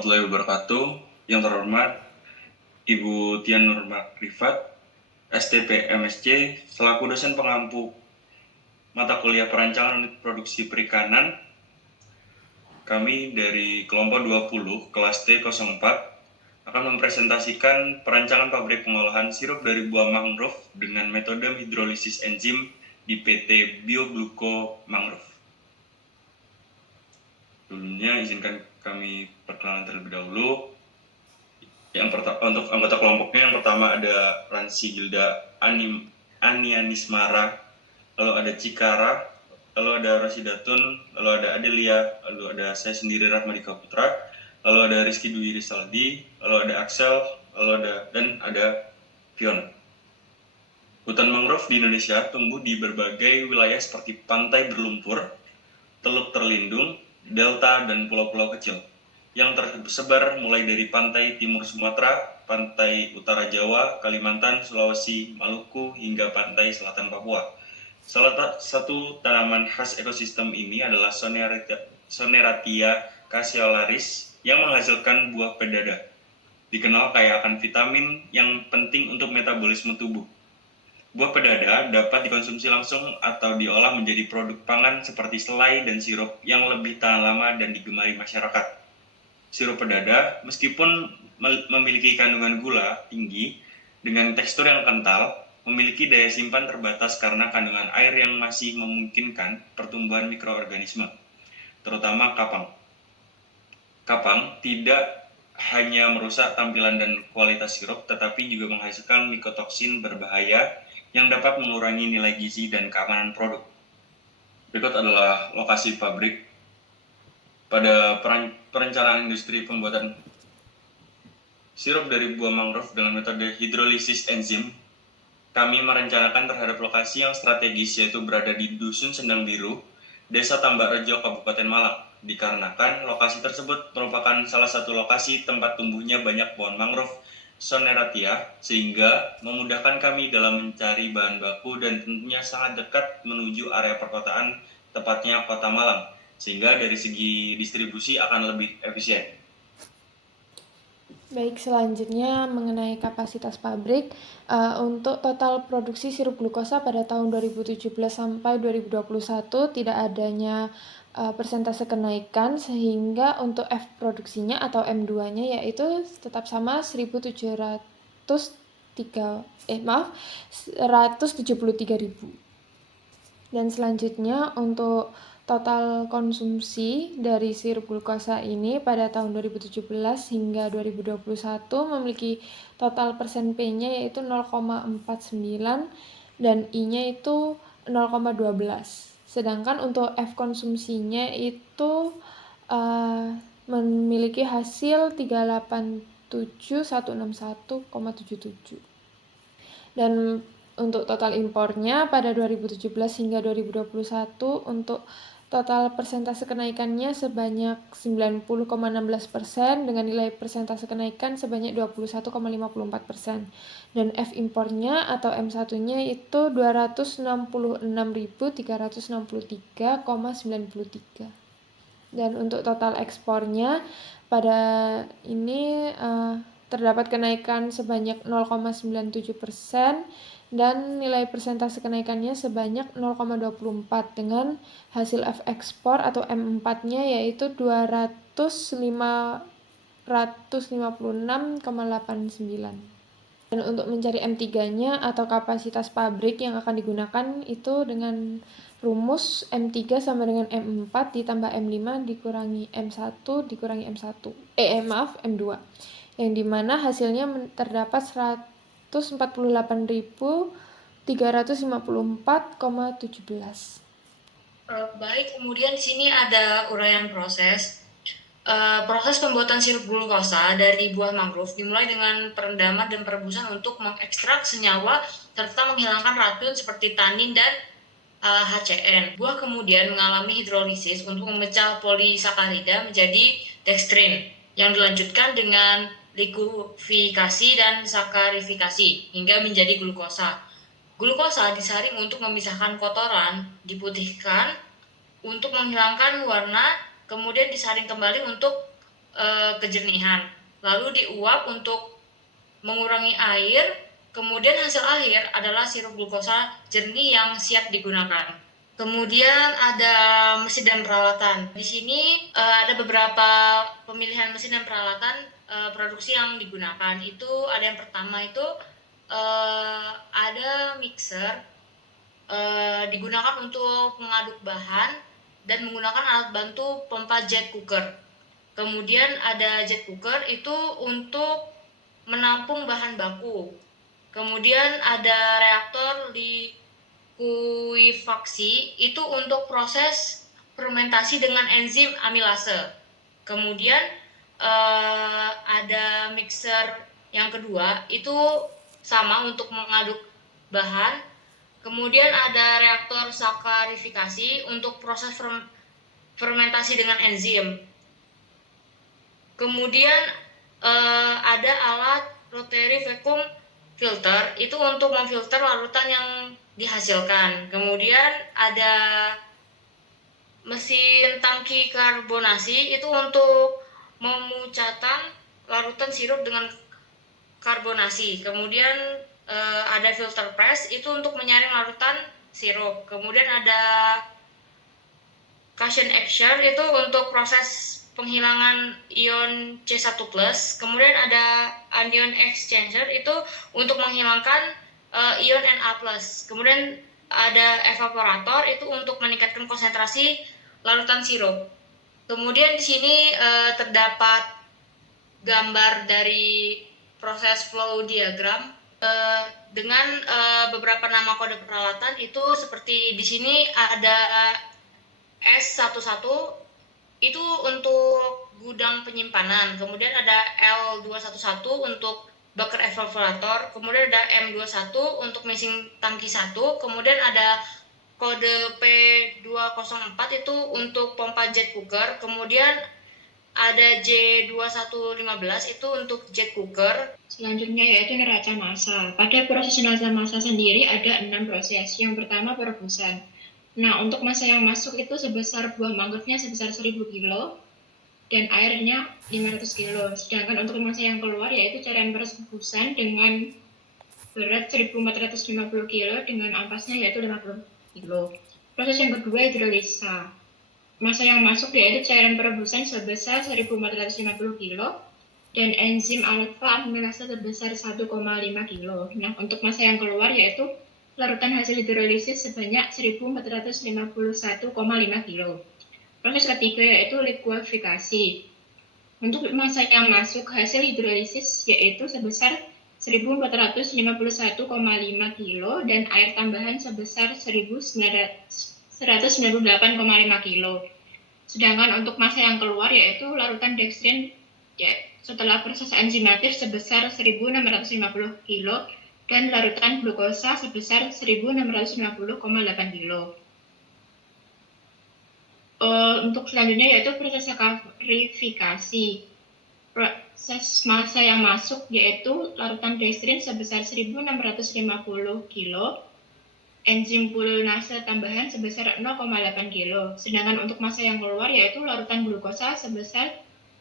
warahmatullahi wabarakatuh. Yang terhormat Ibu Tian Nurma Rifat, STP MSc, selaku dosen pengampu mata kuliah perancangan unit produksi perikanan. Kami dari kelompok 20 kelas T04 akan mempresentasikan perancangan pabrik pengolahan sirup dari buah mangrove dengan metode hidrolisis enzim di PT Biogluko Mangrove. Sebelumnya izinkan kami perkenalan terlebih dahulu. Untuk anggota kelompoknya, yang pertama ada Ransi Gilda Anianismara, lalu ada Cikara, lalu ada Rasidatun, lalu ada Adelia, lalu ada saya sendiri Rahmadika Putra, lalu ada Rizky Dwi Rizaldi, lalu ada Axel, dan ada Fiona. Hutan mangrove di Indonesia tumbuh di berbagai wilayah seperti pantai berlumpur, teluk terlindung, delta, dan pulau-pulau kecil yang tersebar mulai dari pantai timur Sumatera, pantai utara Jawa, Kalimantan, Sulawesi, Maluku, hingga pantai selatan Papua. Salah satu tanaman khas ekosistem ini adalah Soneratia cassiolaris yang menghasilkan buah pedada. Dikenal kaya akan vitamin yang penting untuk metabolisme tubuh. Buah pedada dapat dikonsumsi langsung atau diolah menjadi produk pangan seperti selai dan sirup yang lebih tahan lama dan digemari masyarakat. Sirup pedada, meskipun memiliki kandungan gula tinggi dengan tekstur yang kental, memiliki daya simpan terbatas karena kandungan air yang masih memungkinkan pertumbuhan mikroorganisme, terutama kapang. Kapang tidak hanya merusak tampilan dan kualitas sirup, tetapi juga menghasilkan mikotoksin berbahaya yang dapat mengurangi nilai gizi dan keamanan produk. Berikut adalah lokasi pabrik. Pada perencanaan industri pembuatan sirup dari buah mangrove dengan metode hidrolisis enzim, kami merencanakan terhadap lokasi yang strategis, yaitu berada di Dusun Sendang Biru, Desa Tambak Rejo, Kabupaten Malang, dikarenakan lokasi tersebut merupakan salah satu lokasi tempat tumbuhnya banyak pohon mangrove Soneratia, sehingga memudahkan kami dalam mencari bahan baku dan tentunya sangat dekat menuju area perkotaan, tepatnya Kota Malang, sehingga dari segi distribusi akan lebih efisien. Baik, selanjutnya mengenai kapasitas pabrik. Untuk total produksi sirup glukosa pada tahun 2017 sampai 2021 tidak adanya persentase kenaikan, sehingga untuk F produksinya atau M2-nya yaitu tetap sama 173.000. Dan selanjutnya untuk total konsumsi dari sirup glukosa ini pada tahun 2017 hingga 2021 memiliki total persen P-nya yaitu 0,49 dan I-nya itu 0,12. Sedangkan untuk F konsumsinya itu memiliki hasil 387.161,77. Dan untuk total impornya pada 2017 hingga 2021 untuk total persentase kenaikannya sebanyak 90,16% dengan nilai persentase kenaikan sebanyak 21,54%. Dan F impornya atau M1-nya itu 266.363,93. Dan untuk total ekspornya pada ini terdapat kenaikan sebanyak 0,97% dan nilai persentase kenaikannya sebanyak 0,24 dengan hasil F ekspor atau M4-nya yaitu 256,89. Dan untuk mencari M3-nya atau kapasitas pabrik yang akan digunakan itu dengan rumus M3 sama dengan M4 ditambah M5 dikurangi M1 dikurangi M2. Yang dimana hasilnya terdapat 148.354,17. Baik, kemudian di sini ada uraian proses. Proses pembuatan sirup glukosa dari buah mangrove dimulai dengan perendaman dan perebusan untuk mengekstrak senyawa serta menghilangkan racun seperti tanin dan HCN. Buah kemudian mengalami hidrolisis untuk memecah polisakarida menjadi dextrin yang dilanjutkan dengan likuifikasi dan sakarifikasi hingga menjadi glukosa. Glukosa disaring untuk memisahkan kotoran, diputihkan untuk menghilangkan warna, kemudian disaring kembali untuk kejernihan. Lalu diuap untuk mengurangi air, kemudian hasil akhir adalah sirup glukosa jernih yang siap digunakan. Kemudian ada mesin dan peralatan. Di sini ada beberapa pemilihan mesin dan peralatan produksi yang digunakan. Itu ada yang pertama itu ada mixer, digunakan untuk mengaduk bahan dan menggunakan alat bantu pompa jet cooker. Kemudian ada jet cooker itu untuk menampung bahan baku. Kemudian ada reaktor likuifaksi itu untuk proses fermentasi dengan enzim amilase. Kemudian ada mixer yang kedua itu sama untuk mengaduk bahan. Kemudian ada reaktor sakarifikasi untuk proses fermentasi dengan enzim. Kemudian ada alat rotary vacuum filter itu untuk memfilter larutan yang dihasilkan. Kemudian ada mesin tangki karbonasi itu untuk memucatan larutan sirup dengan karbonasi. Kemudian ada filter press itu untuk menyaring larutan sirup. Kemudian ada cation exchanger itu untuk proses penghilangan ion C1+. Kemudian ada anion exchanger itu untuk menghilangkan ion Na+. Kemudian ada evaporator itu untuk meningkatkan konsentrasi larutan sirup. Kemudian di sini terdapat gambar dari proses flow diagram dengan beberapa nama kode peralatan itu seperti di sini ada S11 itu untuk gudang penyimpanan, kemudian ada L211 untuk baker evaporator, kemudian ada M21 untuk mesin tangki 1, kemudian ada kode P204 itu untuk pompa jet cooker, kemudian ada J2115 itu untuk jet cooker. Selanjutnya yaitu neraca massa. Pada proses neraca massa sendiri ada 6 proses. Yang pertama perebusan. Nah, untuk massa yang masuk itu sebesar buah mangrovenya sebesar 1000 kilo dan airnya 500 kilo. Sedangkan untuk massa yang keluar yaitu cairan perebusan dengan berat 1450 kilo dengan ampasnya yaitu 50 kilo. Proses yang kedua hidrolisa. Massa yang masuk yaitu cairan perebusan sebesar 1450 kilo dan enzim alfa amilase sebesar 1,5 kilo. Nah, untuk massa yang keluar yaitu larutan hasil hidrolisis sebanyak 1451,5 kilo. Proses ketiga yaitu likuifikasi. Untuk massa yang masuk hasil hidrolisis yaitu sebesar 1451,5 kilo dan air tambahan sebesar 198,5 kilo. Sedangkan untuk massa yang keluar yaitu larutan dextrin setelah proses enzimatif sebesar 1650 kilo dan larutan glukosa sebesar 1650,8 kilo. Untuk selanjutnya yaitu proses sakarifikasi. Proses massa yang masuk yaitu larutan dextrin sebesar 1650 kilo, enzim pulinase tambahan sebesar 0,8 kilo. Sedangkan untuk massa yang keluar yaitu larutan glukosa sebesar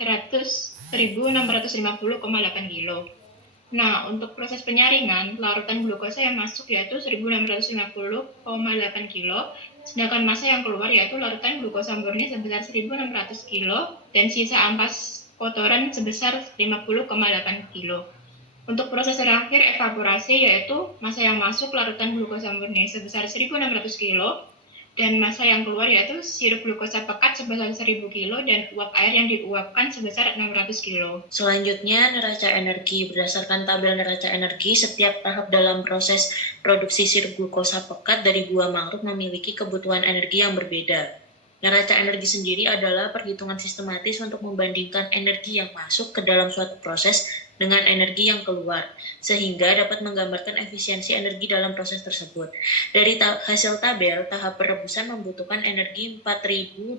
1650,8 kilo. Nah, untuk proses penyaringan, larutan glukosa yang masuk yaitu 1650,8 kilo, sedangkan massa yang keluar yaitu larutan glukosa murni sebesar 1600 kilo dan sisa ampas kotoran sebesar 50,8 kilo. Untuk proses terakhir evaporasi yaitu massa yang masuk larutan glukosa murni sebesar 1600 kilo dan massa yang keluar yaitu sirup glukosa pekat sebesar 1000 kilo dan uap air yang diuapkan sebesar 600 kilo. Selanjutnya, neraca energi. Berdasarkan tabel neraca energi, setiap tahap dalam proses produksi sirup glukosa pekat dari buah mangrove memiliki kebutuhan energi yang berbeda. Neraca energi sendiri adalah perhitungan sistematis untuk membandingkan energi yang masuk ke dalam suatu proses dengan energi yang keluar, sehingga dapat menggambarkan efisiensi energi dalam proses tersebut. Dari hasil tabel, tahap perebusan membutuhkan energi 4012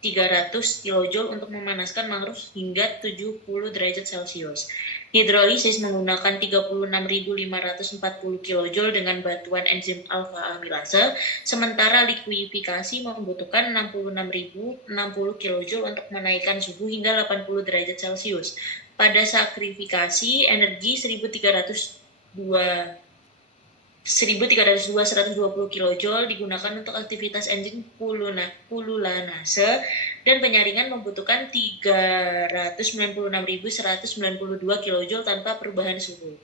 300 kJ untuk memanaskan mangrove hingga 70 derajat Celcius. Hidrolisis menggunakan 36.540 kJ dengan bantuan enzim alfa amilase, sementara likuifikasi membutuhkan 66.060 kJ untuk menaikkan suhu hingga 80 derajat Celcius. Pada sakrifikasi, energi 1.302 kJ digunakan untuk aktivitas enzim pululanase, dan penyaringan membutuhkan 396.192 kJ tanpa perubahan suhu.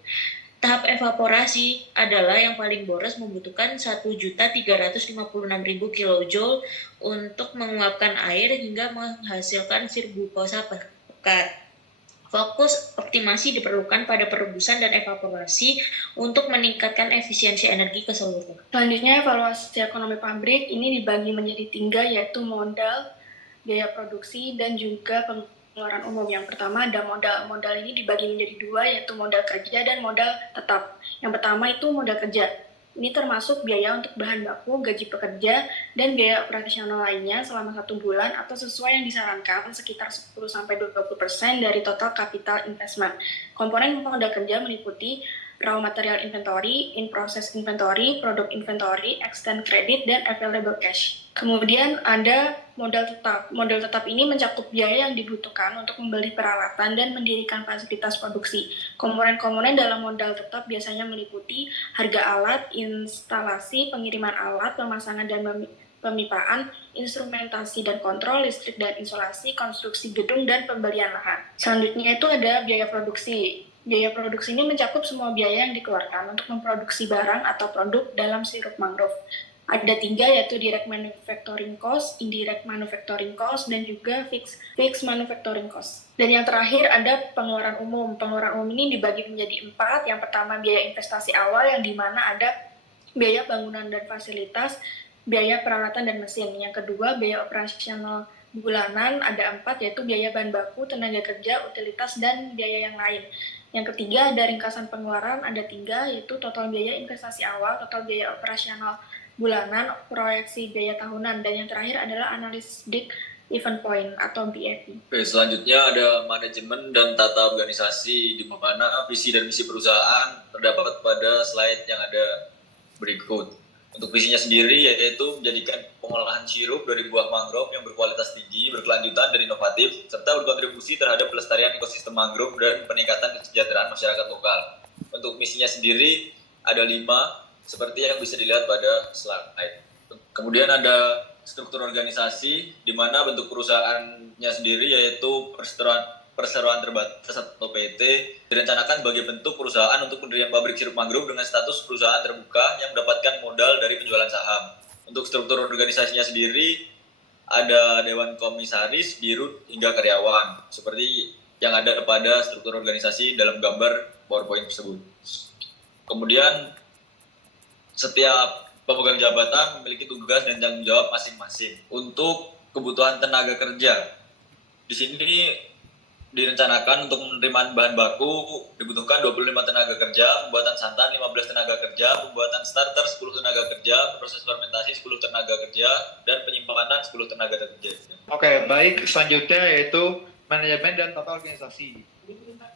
Tahap evaporasi adalah yang paling boros, membutuhkan 1.356.000 kJ untuk menguapkan air hingga menghasilkan glukosa pekat. Fokus optimasi diperlukan pada perebusan dan evaporasi untuk meningkatkan efisiensi energi keseluruhan. Selanjutnya, evaluasi ekonomi pabrik ini dibagi menjadi 3, yaitu modal, biaya produksi, dan juga pengeluaran umum. Yang pertama ada modal. Modal ini dibagi menjadi 2, yaitu modal kerja dan modal tetap. Yang pertama itu modal kerja. Ini termasuk biaya untuk bahan baku, gaji pekerja, dan biaya operasional lainnya selama 1 bulan atau sesuai yang disarankan sekitar 10-20% dari total capital investment. Komponen modal kerja meliputi raw material inventory, in-process inventory, product inventory, extend credit, dan available cash. Kemudian ada modal tetap. Modal tetap ini mencakup biaya yang dibutuhkan untuk membeli peralatan dan mendirikan fasilitas produksi. Komponen-komponen dalam modal tetap biasanya meliputi harga alat, instalasi, pengiriman alat, pemasangan dan pemipaan, instrumentasi dan kontrol, listrik dan insulasi, konstruksi gedung, dan pembelian lahan. Selanjutnya itu ada biaya produksi. Biaya produksi ini mencakup semua biaya yang dikeluarkan untuk memproduksi barang atau produk dalam sirup mangrove. Ada 3, yaitu direct manufacturing cost, indirect manufacturing cost, dan juga fixed manufacturing cost. Dan yang terakhir ada pengeluaran umum. Pengeluaran umum ini dibagi menjadi 4. Yang pertama biaya investasi awal, yang dimana ada biaya bangunan dan fasilitas, biaya peralatan dan mesin. Yang kedua biaya operasional bulanan, ada 4, yaitu biaya bahan baku, tenaga kerja, utilitas, dan biaya yang lain. Yang ketiga ada ringkasan pengeluaran, ada 3, yaitu total biaya investasi awal, total biaya operasional bulanan, proyeksi biaya tahunan, dan yang terakhir adalah analisis break even point atau BEP. Oke, selanjutnya ada manajemen dan tata organisasi, di mana visi dan misi perusahaan terdapat pada slide yang ada berikut. Untuk visinya sendiri yaitu menjadikan pengolahan sirup dari buah mangrove yang berkualitas tinggi, berkelanjutan, dan inovatif, serta berkontribusi terhadap pelestarian ekosistem mangrove dan peningkatan kesejahteraan masyarakat lokal. Untuk misinya sendiri ada 5, seperti yang bisa dilihat pada slide. Kemudian ada struktur organisasi, di mana bentuk perusahaannya sendiri yaitu perseroan terbatas atau PT, direncanakan sebagai bentuk perusahaan untuk pendirian pabrik sirup mangrove dengan status perusahaan terbuka yang mendapatkan modal dari penjualan saham. Untuk struktur organisasinya sendiri ada dewan komisaris, dirut, hingga karyawan, seperti yang ada pada struktur organisasi dalam gambar PowerPoint tersebut. Kemudian setiap pemegang jabatan memiliki tugas dan tanggung jawab masing-masing. Untuk kebutuhan tenaga kerja, di sini direncanakan untuk penerimaan bahan baku dibutuhkan 25 tenaga kerja, pembuatan santan 15 tenaga kerja, pembuatan starter 10 tenaga kerja, proses fermentasi 10 tenaga kerja, dan penyimpanan 10 tenaga kerja. Oke, baik. Selanjutnya yaitu manajemen dan tata organisasi.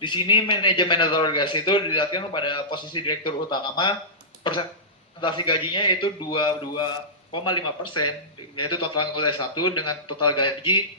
Di sini manajemen dan tata organisasi itu dilihatkan kepada posisi direktur utama, persentase gajinya yaitu 22,5%, yaitu total anggota 1 dengan total gaji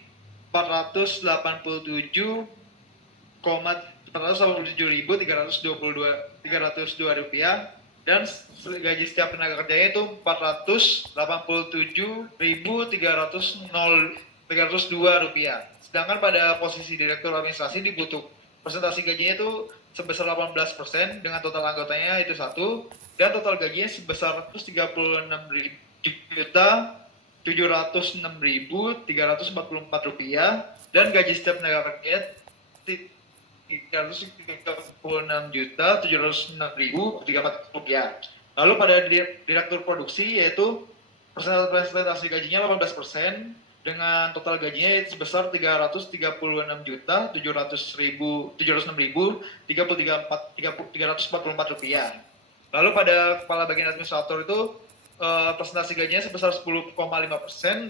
487.302 rupiah, dan gaji setiap tenaga kerjanya itu 487.302 rupiah. Sedangkan pada posisi direktur administrasi dibutuh presentasi gajinya itu sebesar 18% dengan total anggotanya itu 1, dan total gajinya sebesar 136.706.344 rupiah, dan gaji setiap tenaga kerja 336.706.344 rupiah. Lalu pada direktur produksi yaitu presentasi gajinya 18% dengan total gajinya sebesar 306.344 rupiah. Lalu pada kepala bagian administrator itu presentasi gajinya sebesar 10,5%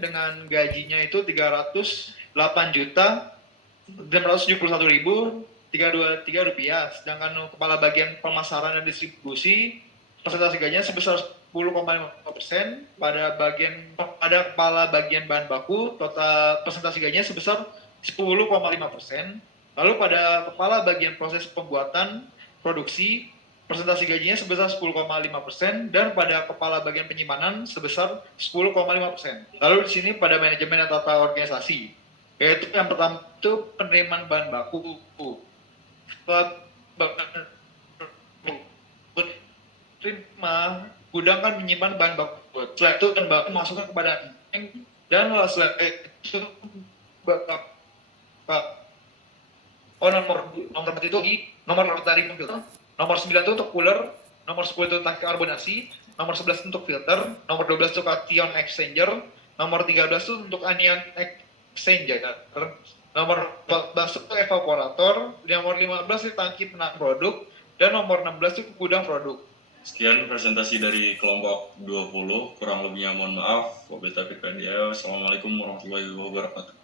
dengan gajinya itu 308.671.323 rupiah. Sedangkan kepala bagian pemasaran dan distribusi presentasi gajinya sebesar 10,5%. Pada kepala bagian bahan baku total presentasi gajinya sebesar 10,5%. Lalu pada kepala bagian proses pembuatan produksi presentasi gajinya sebesar 10,5% dan pada kepala bagian penyimpanan sebesar 10,5%. Lalu di sini pada manajemen dan tata organisasi, yaitu yang pertama itu penerimaan bahan baku. Setelah terima, gudang kan menyimpan bahan baku. Setelah itu bahan baku masukkan kepada dan setelah itu nomor itu nomor rotary filter. Nomor 9 itu untuk cooler, nomor 10 itu tangki karbonasi, nomor 11 untuk filter, nomor 12 itu cation exchanger, nomor 13 itu untuk anion exchanger, nomor 14 itu evaporator, nomor 15 itu tangki penahan produk, dan nomor 16 itu gudang produk. Sekian presentasi dari kelompok 20, kurang lebihnya mohon maaf. Wabillahi taufiq wal hidayah. Wassalamualaikum warahmatullahi wabarakatuh.